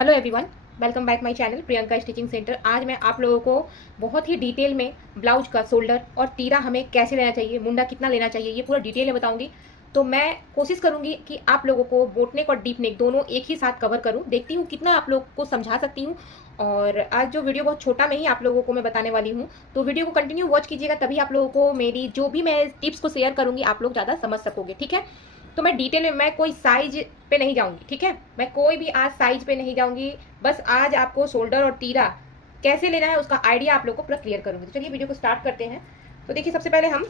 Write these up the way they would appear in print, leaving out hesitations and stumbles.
Hello everyone, welcome back my channel Priyanka stitching centre. आज मैं आप लोगों को बहुत ही डिटेल में ब्लाउज का शोल्डर और तीरा हमें कैसे लेना चाहिए, मुंडा कितना लेना चाहिए, ये पूरा डिटेल में बताऊंगी। तो मैं कोशिश करूंगी कि आप लोगों को बोट नेक और डीप नेक दोनों एक ही साथ कवर करूं। देखती हूँ कितना आप लोग को समझा सकती हूँ। और आज जो वीडियो बहुत छोटा में ही आप लोगों को मैं बताने वाली हूँ, तो वीडियो को कंटिन्यू वॉच कीजिएगा, तभी आप लोगों को मेरी जो भी मैं टिप्स को शेयर करूंगी आप लोग ज़्यादा समझ सकोगे। ठीक है, तो मैं डिटेल में, मैं कोई साइज पे नहीं जाऊंगी। ठीक है, मैं कोई भी आज साइज पे नहीं जाऊंगी, बस आज आपको शोल्डर और तीरा कैसे लेना है उसका आइडिया आप लोग को पूरा क्लियर करूंगी। तो चलिए वीडियो को स्टार्ट करते हैं। तो देखिए, सबसे पहले हम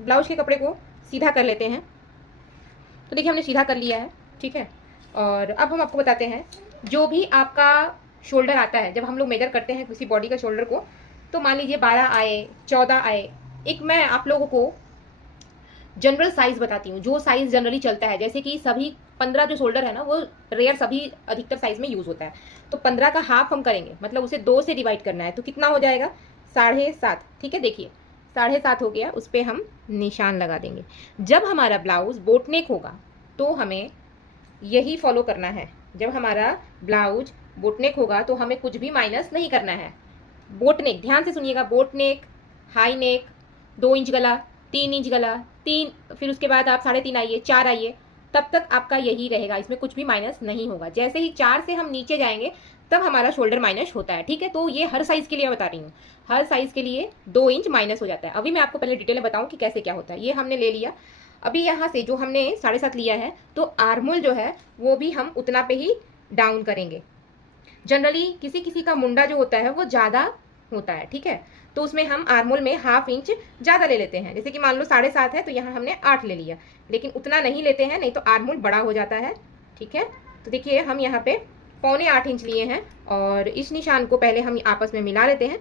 ब्लाउज के कपड़े को सीधा कर लेते हैं। तो देखिए, हमने सीधा कर लिया है। ठीक है, और अब हम आपको बताते हैं जो भी आपका शोल्डर आता है, जब हम लोग मेजर करते हैं किसी बॉडी का शोल्डर को, तो मान लीजिए 12 आए, 14 आए, एक मैं आप लोगों को जनरल साइज बताती हूँ, जो साइज जनरली चलता है। जैसे कि सभी 15 जो शोल्डर है ना, वो रेयर सभी अधिकतर साइज में यूज होता है। तो 15 का हाफ हम करेंगे, मतलब उसे 2 से डिवाइड करना है, तो कितना हो जाएगा? 7.5। ठीक है, देखिए 7.5 हो गया, उस पर हम निशान लगा देंगे। जब हमारा ब्लाउज बोटनेक होगा तो हमें यही फॉलो करना है। जब हमारा ब्लाउज बोटनेक होगा तो हमें कुछ भी माइनस नहीं करना है। बोटनेक, ध्यान से सुनिएगा, बोटनेक, हाई नेक, 2 इंच गला, 3 इंच गला, 3, फिर उसके बाद आप 3.5 आइए, 4 आइए, तब तक आपका यही रहेगा, इसमें कुछ भी माइनस नहीं होगा। जैसे ही 4 से हम नीचे जाएंगे तब हमारा शोल्डर माइनस होता है। ठीक है, तो ये हर साइज के लिए मैं बता रही हूँ, हर साइज के लिए 2 इंच माइनस हो जाता है। अभी मैं आपको पहले डिटेल में बताऊँ कि कैसे क्या होता है। ये हमने ले लिया। अभी यहाँ से जो हमने 7.5 लिया है, तो आर्मोल जो है वो भी हम उतना पे ही डाउन करेंगे। जनरली किसी किसी का मुंडा जो होता है वो ज़्यादा होता है। ठीक है, तो उसमें हम आर्मोल में ½ इंच ज़्यादा ले लेते हैं। जैसे कि मान लो 7.5 है, तो यहाँ हमने 8 ले लिया, लेकिन उतना नहीं लेते हैं, नहीं तो आर्मोल बड़ा हो जाता है। ठीक है, तो देखिए हम यहाँ पे 7.25 इंच लिए हैं, और इस निशान को पहले हम आपस में मिला लेते हैं।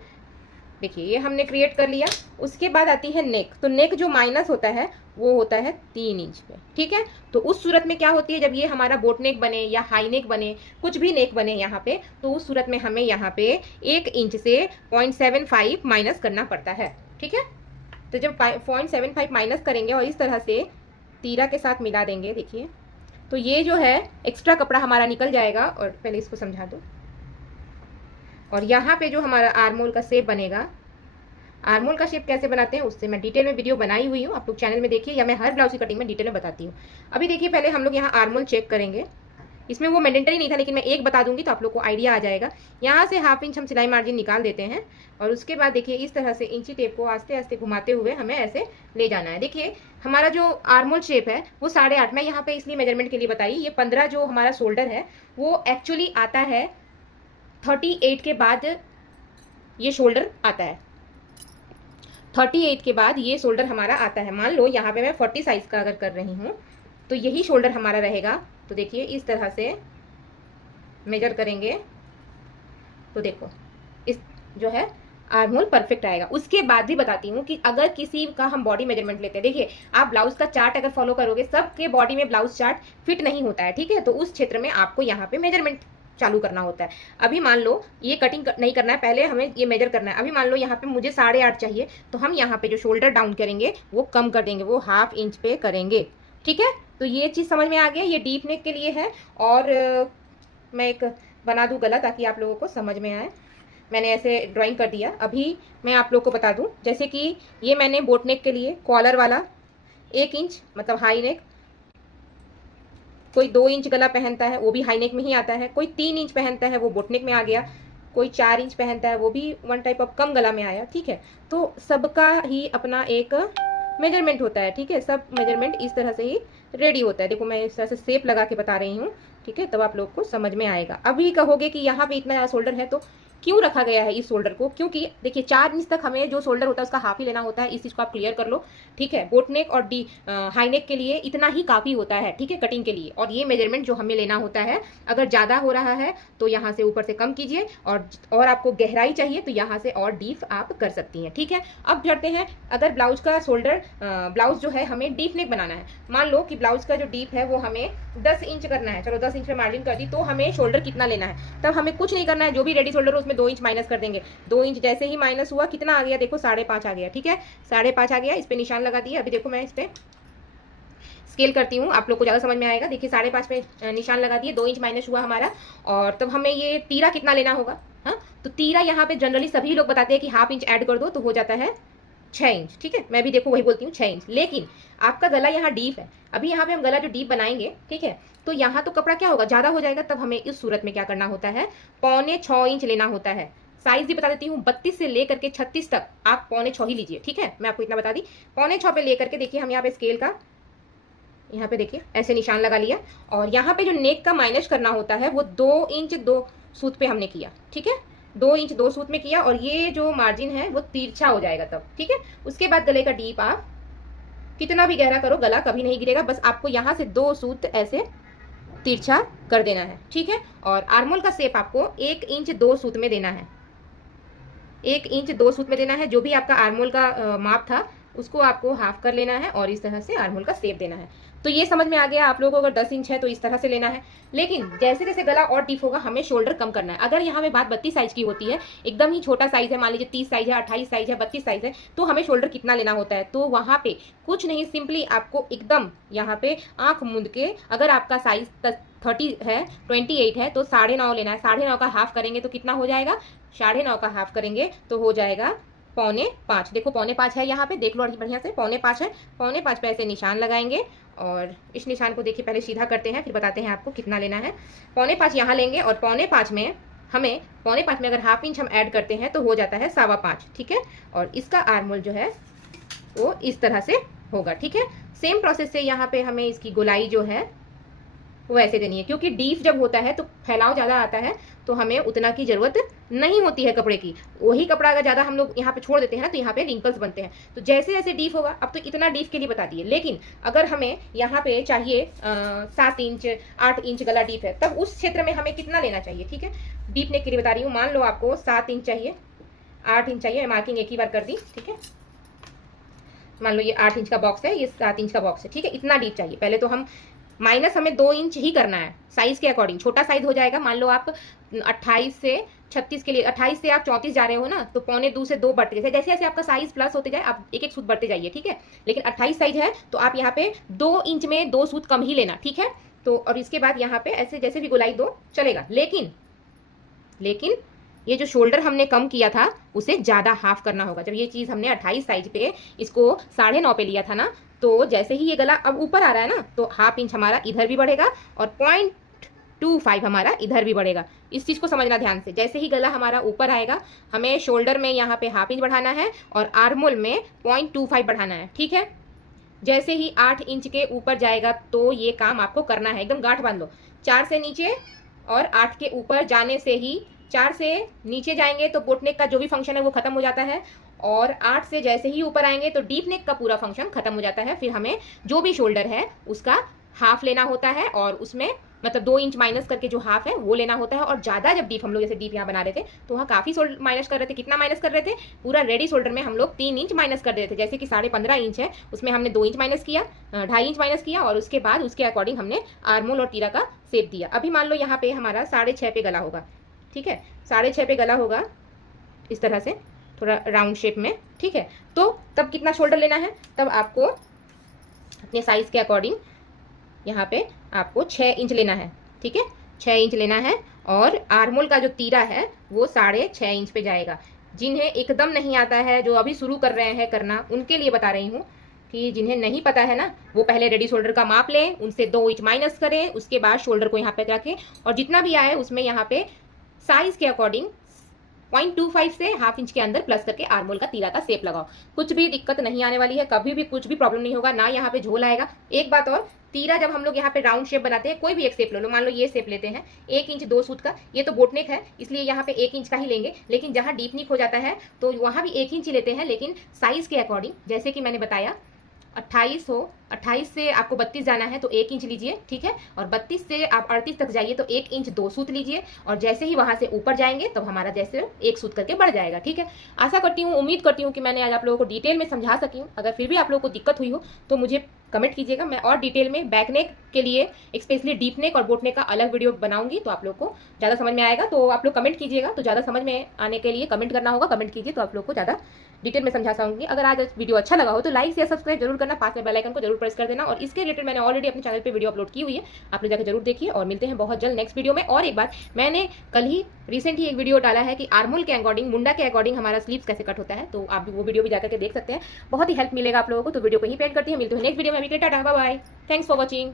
देखिए ये हमने क्रिएट कर लिया। उसके बाद आती है नेक। तो नेक जो माइनस होता है वो होता है 3 इंच पे। ठीक है, तो उस सूरत में क्या होती है, जब ये हमारा बोट नेक बने या हाई नेक बने, कुछ भी नेक बने यहाँ पे, तो उस सूरत में हमें यहाँ पे 1 इंच से 0.75 माइनस करना पड़ता है। ठीक है, तो जब 0.75 माइनस करेंगे और इस तरह से तीरा के साथ मिला देंगे, देखिए तो ये जो है एक्स्ट्रा कपड़ा हमारा निकल जाएगा। और पहले इसको समझा दो। और यहाँ पे जो हमारा आर्मोल का शेप बनेगा, आर्मोल का शेप कैसे बनाते हैं उससे मैं डिटेल में वीडियो बनाई हुई हूँ, आप लोग चैनल में देखिए, या मैं हर ब्लाउज की कटिंग में डिटेल में बताती हूँ। अभी देखिए, पहले हम लोग यहाँ आर्मोल चेक करेंगे। इसमें वो मैंडेटरी नहीं था, लेकिन मैं एक बता दूंगी तो आप लोग को आइडिया आ जाएगा। यहाँ से ½ इंच हम सिलाई मार्जिन निकाल देते हैं, और उसके बाद देखिए इस तरह से इंची टेप को आस्ते आस्ते घुमाते हुए हमें ऐसे ले जाना है। देखिए हमारा जो आर्मोल शेप है वो 8.5, मैं यहाँ पे इसलिए मेजरमेंट के लिए बताई। ये 15 जो हमारा शोल्डर है वो एक्चुअली आता है 38 के बाद, ये शोल्डर आता है 38 के बाद, ये शोल्डर हमारा आता है। मान लो यहाँ पे मैं 40 साइज का अगर कर रही हूँ, तो यही शोल्डर हमारा रहेगा। तो देखिए इस तरह से मेजर करेंगे, तो देखो इस जो है आर्मोल परफेक्ट आएगा। उसके बाद भी बताती हूँ कि अगर किसी का हम बॉडी मेजरमेंट लेते हैं, देखिए आप ब्लाउज का चार्ट अगर फॉलो करोगे, सबके बॉडी में ब्लाउज चार्ट फिट नहीं होता है। ठीक है, तो उस क्षेत्र में आपको यहाँ पे मेजरमेंट चालू करना होता है। अभी मान लो ये कटिंग नहीं करना है, पहले हमें ये मेजर करना है। अभी मान लो यहाँ पे मुझे 8.5 चाहिए, तो हम यहाँ पे जो शोल्डर डाउन करेंगे वो कम कर देंगे, वो ½ इंच पे करेंगे। ठीक है, तो ये चीज़ समझ में आ गया। ये डीप नेक के लिए है। और मैं एक बना दूँ गला ताकि आप लोगों को समझ में आए। मैंने ऐसे ड्राइंग कर दिया। अभी मैं आप लोग को बता दूं, जैसे कि ये मैंने बोट नेक के लिए कॉलर वाला 1 इंच, मतलब हाई नेक, कोई 2 इंच गला पहनता है वो भी हाई नेक में ही आता है, कोई 3 इंच पहनता है वो बोट नेक में आ गया, कोई 4 इंच पहनता है वो भी वन टाइप ऑफ कम गला में आया। ठीक है, तो सबका ही अपना एक मेजरमेंट होता है। ठीक है, सब मेजरमेंट इस तरह से ही रेडी होता है। देखो मैं इस तरह से शेप लगा के बता रही हूँ। ठीक है, तब आप लोग को समझ में आएगा। अभी कहोगे कि यहाँ पे इतना शोल्डर है तो क्यों रखा गया है इस शोल्डर को? क्योंकि देखिए 4 इंच तक हमें जो शोल्डर होता है उसका हाफ ही लेना होता है। इस चीज़ को आप क्लियर कर लो। ठीक है, बोट नेक और हाई नेक के लिए इतना ही काफ़ी होता है। ठीक है, कटिंग के लिए। और ये मेजरमेंट जो हमें लेना होता है, अगर ज़्यादा हो रहा है तो यहाँ से ऊपर से कम कीजिए, और आपको गहराई चाहिए तो यहाँ से और डीप आप कर सकती हैं। ठीक है, अब चढ़ते हैं, अगर ब्लाउज का शोल्डर, ब्लाउज जो है हमें डीप नेक बनाना है। मान लो कि ब्लाउज का जो डीप है वो हमें 10 इंच करना है। चलो 10 इंच पे मार्जिन कर दी, तो हमें शोल्डर कितना लेना है? तब हमें कुछ नहीं करना है, जो भी रेडी शोल्डर है उसमें 2 इंच माइनस कर देंगे। 2 इंच जैसे ही माइनस हुआ, कितना आ गया? देखो 5.5 आ गया। ठीक है, 5.5 आ गया, इस पे निशान लगा दिया। अभी देखो मैं इस पे स्केल करती हूँ, आप लोग को ज़्यादा समझ में आएगा। देखिए 5.5 पे निशान लगा दिए, 2 इंच माइनस हुआ हमारा। और तब हमें ये तीरा कितना लेना होगा। हाँ, तो तीरा यहाँ पे जनरली सभी लोग बताते हैं कि ½ इंच ऐड कर दो तो हो जाता है 6 इंच। ठीक है, मैं भी देखो वही बोलती हूँ 6 इंच। लेकिन आपका गला यहाँ डीप है, अभी यहाँ पे हम गला जो डीप बनाएंगे, ठीक है, तो यहाँ तो कपड़ा क्या होगा, ज़्यादा हो जाएगा। तब हमें इस सूरत में क्या करना होता है, 6.25 इंच लेना होता है। साइज भी बता देती हूँ, 32 से लेकर के 36 तक आप 6.25 ही लीजिए। ठीक है, मैं आपको इतना बता दी। 6.25 पे लेकर के देखिए हम यहाँ पे स्केल का, यहाँ पे देखिए ऐसे निशान लगा लिया। और यहाँ पे जो नेक का माइनस करना होता है वो 2 इंच 2 सूत पे हमने किया। ठीक है, 2 इंच 2 सूत में किया, और ये जो मार्जिन है वो तिरछा हो जाएगा तब। ठीक है, उसके बाद गले का डीप आप कितना भी गहरा करो, गला कभी नहीं गिरेगा। बस आपको यहाँ से 2 सूत ऐसे तिरछा कर देना है। ठीक है, और आर्मोल का शेप आपको 1 इंच 2 सूत में देना है। 1 इंच 2 सूत में देना है। जो भी आपका आर्मोल का माप था उसको आपको हाफ कर लेना है और इस तरह से आर्मोल का शेप देना है। तो ये समझ में आ गया आप लोगों को। अगर 10 इंच है तो इस तरह से लेना है। लेकिन जैसे जैसे गला और डीप होगा हमें शोल्डर कम करना है। अगर यहाँ पे बात 32 साइज की होती है, एकदम ही छोटा साइज है, मान लीजिए 30 साइज है, 28 साइज है, 32 साइज है, तो हमें शोल्डर कितना लेना होता है, तो वहाँ पे कुछ नहीं, सिंपली आपको एकदम यहाँ पे आंख मूंद के, अगर आपका साइज 30 है, 28 है, तो 9.5 लेना है। 9.5 का हाफ करेंगे तो कितना हो जाएगा, 9.5 का हाफ करेंगे तो हो जाएगा 4.25। देखो 4.25 है, यहाँ पे देख लो बढ़िया से, 4.25 है। 4.25 पे ऐसे निशान लगाएंगे और इस निशान को देखिए पहले सीधा करते हैं, फिर बताते हैं आपको कितना लेना है। 4.25 यहाँ लेंगे और 4.25 में हमें 4.25 में अगर ½ इंच हम ऐड करते हैं तो हो जाता है 5.25। ठीक है, और इसका आर्मोल जो है वो इस तरह से होगा। ठीक है, सेम प्रोसेस से यहाँ पे हमें इसकी गोलाई जो है वो ऐसे देनी है, क्योंकि डीप जब होता है तो फैलाव ज़्यादा आता है, तो हमें उतना की ज़रूरत नहीं होती है कपड़े की। वही कपड़ा अगर ज़्यादा हम लोग यहाँ पे छोड़ देते हैं ना तो यहाँ पे रिंकल्स बनते हैं। तो जैसे जैसे डीप होगा, अब तो इतना डीप के लिए बता दिए, लेकिन अगर हमें यहाँ पे चाहिए 7 इंच 8 इंच गला डीप है, तब उस क्षेत्र में हमें कितना लेना चाहिए। ठीक है, डीप नेक के लिए बता रही हूँ। मान लो आपको 7 इंच चाहिए, 8 इंच चाहिए, मार्किंग एक ही बार कर दी। ठीक है, मान लो ये 8 इंच का बॉक्स है, ये 7 इंच का बॉक्स है। ठीक है, इतना डीप चाहिए। पहले तो हम माइनस हमें 2 इंच ही करना है साइज के अकॉर्डिंग। छोटा साइज हो जाएगा, मान लो आप 28 से 36 के लिए, 28 से आप 34 जा रहे हो ना, तो 1.25 से 2 बढ़ते जैसे जैसे आपका साइज प्लस होते जाए आप एक सूत बढ़ते जाइए। ठीक है, लेकिन 28 साइज है तो आप यहाँ पे 2 इंच में 2 सूत कम ही लेना। ठीक है, तो और इसके बाद यहाँ पे ऐसे जैसे भी गोलाई दो चलेगा। लेकिन ये जो शोल्डर हमने कम किया था उसे ज़्यादा हाफ करना होगा। जब ये चीज़ हमने 28 साइज पे इसको 9.5 पे लिया था ना, तो जैसे ही ये गला अब ऊपर आ रहा है ना, तो ½ इंच हमारा इधर भी बढ़ेगा और 0.25 हमारा इधर भी बढ़ेगा। इस चीज़ को समझना ध्यान से। जैसे ही गला हमारा ऊपर आएगा हमें शोल्डर में यहाँ पे ½ इंच बढ़ाना है और आर्मोल में 0.25 बढ़ाना है। ठीक है, जैसे ही 8 इंच के ऊपर जाएगा तो ये काम आपको करना है, एकदम गांठ बांध लो। 4 से नीचे और 8 के ऊपर जाने से ही, 4 से नीचे जाएंगे तो बोट नेक का जो भी फंक्शन है वो खत्म हो जाता है, और 8 से जैसे ही ऊपर आएंगे तो डीप नेक का पूरा फंक्शन खत्म हो जाता है। फिर हमें जो भी शोल्डर है उसका हाफ लेना होता है, और उसमें मतलब 2 इंच माइनस करके जो हाफ है वो लेना होता है। और ज़्यादा जब डीप हम लोग जैसे डीप यहाँ बना रहे थे तो वहाँ काफ़ी माइनस कर रहे थे। कितना माइनस कर रहे थे, पूरा रेडी शोल्डर में हम लोग 3 इंच माइनस कर रहे थे। जैसे कि 15.5 इंच है, उसमें हमने 2 इंच माइनस किया, 2.5 इंच माइनस किया, और उसके बाद उसके अकॉर्डिंग हमने आर्मोल और तीरा का शेप दिया। अभी मान लो यहाँ पे हमारा 6.5 पे गला होगा। ठीक है, 6.5 पे गला होगा इस तरह से, थोड़ा राउंड शेप में। ठीक है, तो तब कितना शोल्डर लेना है, तब आपको अपने साइज के अकॉर्डिंग यहाँ पे आपको 6 इंच लेना है। ठीक है, 6 इंच लेना है, और आर्मोल का जो तीरा है वो 6.5 इंच पे जाएगा। जिन्हें एकदम नहीं आता है, जो अभी शुरू कर रहे हैं करना, उनके लिए बता रही हूँ कि जिन्हें नहीं पता है ना, वो पहले रेडी शोल्डर का माप लें, उनसे 2 इंच माइनस करें, उसके बाद शोल्डर को यहाँ पे रखें, और जितना भी आए उसमें यहाँ पे साइज के अकॉर्डिंग 0.25 से ½ इंच के अंदर प्लस करके आर्मोल का तीरा का शेप लगाओ। कुछ भी दिक्कत नहीं आने वाली है, कभी भी कुछ भी प्रॉब्लम नहीं होगा, ना यहाँ पे झोल आएगा। एक बात और, तीरा जब हम लोग यहाँ पे राउंड शेप बनाते हैं, कोई भी एक शेप ले लो, मान लो ये शेप लेते हैं 1 इंच 2 सूत का, ये तो बोटनेक है इसलिए यहाँ पे 1 इंच का ही लेंगे। लेकिन जहाँ डीप नेक हो जाता है तो वहाँ भी 1 इंच ही लेते हैं, लेकिन साइज के अकॉर्डिंग। जैसे कि मैंने बताया 28 हो, 28 से आपको 32 जाना है तो 1 इंच लीजिए। ठीक है, और 32 से आप 38 तक जाइए तो 1 इंच 2 सूत लीजिए, और जैसे ही वहां से ऊपर जाएंगे तब हमारा जैसे 1 सूत करके बढ़ जाएगा। ठीक है, आशा करती हूँ, उम्मीद करती हूँ कि मैंने आज आप लोगों को डिटेल में समझा सकी हूँ। अगर फिर भी आप लोगों को दिक्कत हुई हो तो मुझे कमेंट कीजिएगा, मैं और डिटेल में बैक नेक के लिए स्पेशली डीप नेक और बोट नेक का अलग वीडियो बनाऊंगी, तो आप लोग को ज़्यादा समझ में आएगा। तो आप लोग कमेंट कीजिएगा, तो ज़्यादा समझ में आने के लिए कमेंट करना होगा, कमेंट कीजिए तो आप लोग को ज़्यादा डिटेल में समझा सकूंगी। अगर आज वीडियो अच्छा लगा हो तो लाइक शेयर सब्सक्राइब जरूर करना, पास में बेल आइकन को जरूर प्रेस कर देना। और इसके रिलेटेड मैंने ऑलरेडी अपने चैनल पे वीडियो अपलोड की हुई है, आप लोग जाकर जरूर देखिए। और मिलते हैं बहुत जल्द नेक्स्ट वीडियो में। और एक बात, मैंने कल ही रिसेंटली एक वीडियो डाला है कि आर्मोल के अकॉर्डिंग, मुंडा के अकॉर्डिंग हमारा स्लीव्स कैसे कट होता है, तो आप वो वीडियो भी जाकर के देख सकते हैं, बहुत ही हेल्प मिलेगा आप लोगों को। तो वीडियो को ही पेंट करती है, मिलते हैं नेक्स्ट वीडियो में। अभी tata, bye bye, thanks for watching.